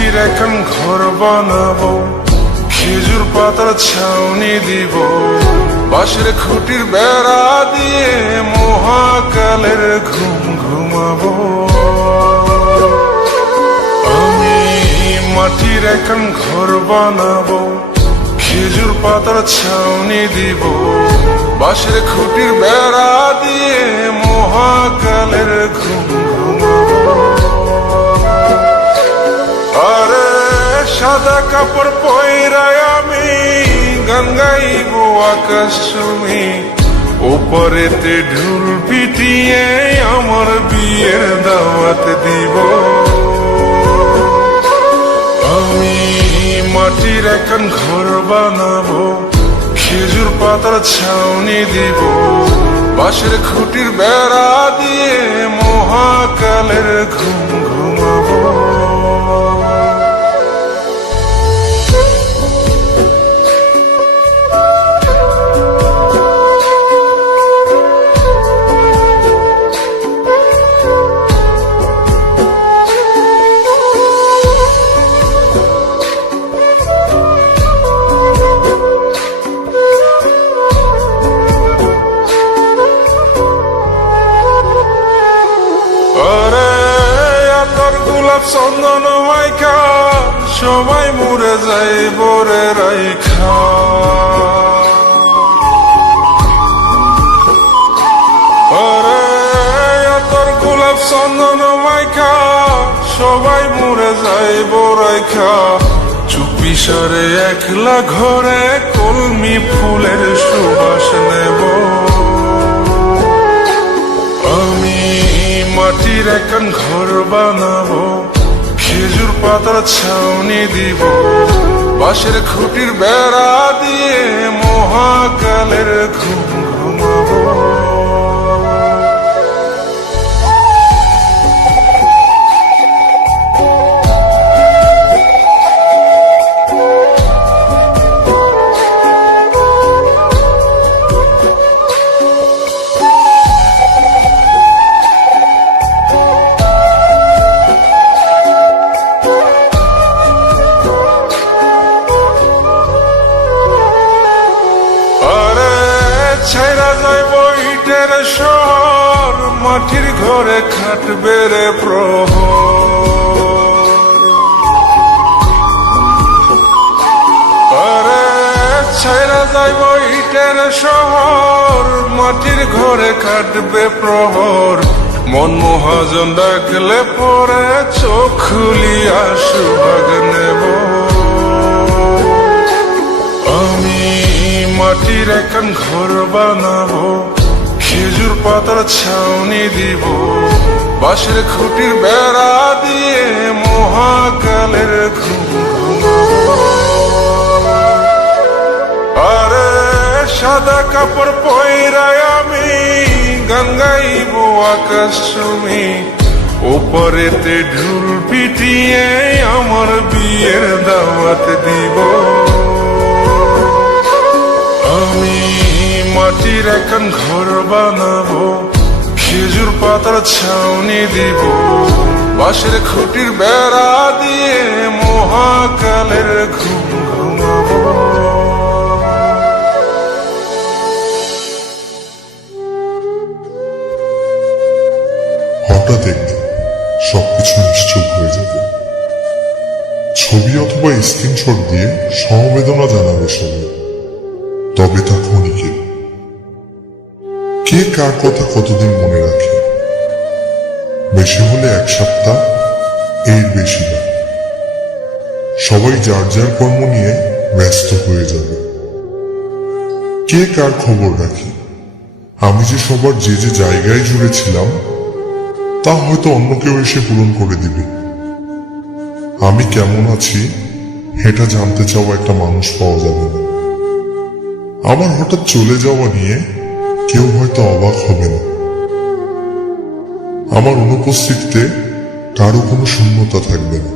মাটির এখন ঘর বানাবো, খেজুর পাতার ছাউনি দিব, বাঁশের খুঁটির বেড়া দিয়ে মহাকালের ঘুম ঘুমাবো। আমি মাটির এখন ঘর বানাবো, খেজুর পাতার ছাউনি দিব, বাঁশের খুঁটির বেড়া দিয়ে মহাকালের ঘুম ঘুমাবো। আরে সাদা কাপড় পয়রায় আমি গান গাইব আকাশ চুমি, ওপরেতে ঢুল পিটিয়ে আমার বিয়ের দাওয়াত দিব। আমি মাটির এখন ঘর বানাবো, খেজুর পাতার ছাউনি দিব, বাঁশের খুঁটির বেড়া দিয়ে মহাকালের ঘুম ঘুমাবো। চন্দন মাইকা সবাই মরে যাই বরে রাইখা, আরে তোর গোলাপ চন্দন মাইকা সবাই মরে যাই বরাইখা, চুপি সারে একলা ঘরে কলমি ফুলের সুবাস নেব। আমি মাটির এখন ঘর বানাবো, খেজুর পাতার ছাউনি দিব, বাঁশের খুঁটির বেড়া দিয়ে মহাকালের ঘুম ঘুমাবো। ছাইরা যাইব ইটের শহর, মাটির ঘরে খাটবে রে প্রহর। আরে ছাইরা যাইব ইটের শহর, মাটির ঘরে খাটবে প্রহর। মন মহাজন ডাকলে পরে চোখ খুলিয়া সুভাগ নেব। আমি মাটির এখন ঘর বানাবো, খেজুর পাতার ছাউনি দিব, বাঁশের খুঁটির বেড়া দিয়ে মহাকালের ঘুম ঘুমাবো। আরে সাদা কাপড় পয়রায় আমি গান গাইব আকাশ চুমি, ওপরেতে ঢুল পিটিয়ে আমার বিয়ের দাওয়াত দিব। আমি মাটির এখন ঘর বানাবো, খেজুর পাতার ছাউনি দিব, বাঁশের খুঁটির বেড়া দিয়ে মহাকালের ঘুম ঘুমাবো। হঠাৎ একদিন সবকিছু নিশ্চুপ হয়ে যাবে। ছবি অথবা স্ক্রিনশট দিয়ে সমবেদনা জানাবে সবাই, তবে তা ক্ষণিকের। কে কার কথা কতদিন মনে রাখে, বেশি হলে এক সপ্তাহ, এর বেশি না। সবাই যার যার কর্ম নিয়ে ব্যস্ত হয়ে যাবে। কে কার খবর রাখে, আমি যে সবার যে যে জায়গায় জুড়ে ছিলাম তা হয়তো অন্য কেউ এসে পূরণ করে দিবে। আমি কেমন আছি এটা জানতে চাওয়া একটা মানুষ পাওয়া যাবে না। আমার হঠাৎ চলে যাওয়া নিয়ে কেউ হয়তো অবাক হবে না। আমার অনুপস্থিতিতে কারো কোনো শূন্যতা থাকবে না।